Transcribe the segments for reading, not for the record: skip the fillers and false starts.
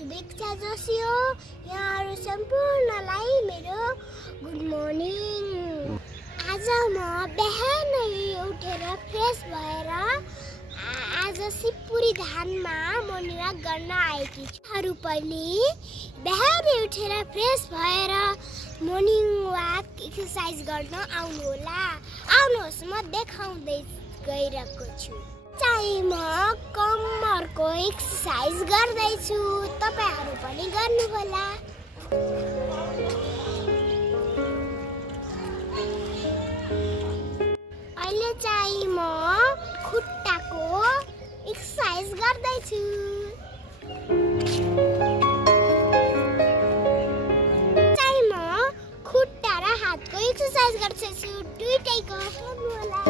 सुबिक्सा जोशी हो। यहाँहरू सम्पूर्णलाई मेरो गुड मर्निङ। आज म बिहानै उठेर फ्रेस भएर आज शिवपुरी धानमा मर्निङ वाक गर्न आएकी छु। अरू पनि बिहानै उठेर फ्रेस भएर मर्निङ वाक एक्सर्साइज गर्न आउनुहोला। आउनुहोस्, म देखाउँदै गइरहेको छु। चाहिँ म कम्मरको एक्सर्साइज गर्दैछु, तपाईहरु पनि गर्नुहोला। अहिले चाहिँ म खुट्टाको एक्सर्साइज गर्दैछु। चाहिँ म खुट्टा र हातको एक्सर्साइज गर्दैछु, दुईटैको गर्नुहोला।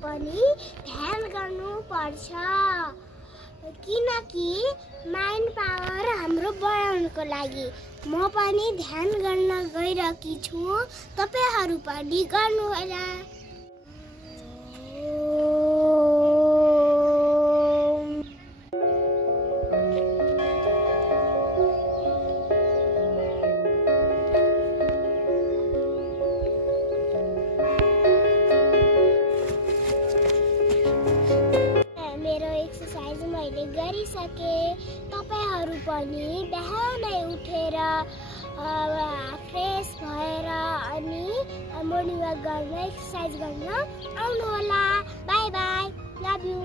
पनि ध्यान गर्नुपर्छ, किनकि माइन्ड पावर हाम्रो बढाउनको लागि। म पनि ध्यान गर्न गइरहेकी छु, तपाईहरु पनि गर्नुहोला। एक्सर्साइज मैले गरिसके। तपाईहरु पनि बिहानै उठेर फ्रेस भएर अनि मर्निङ वाक गर्न एक्सर्साइज गर्न आउनुहोला। Bye bye, love you.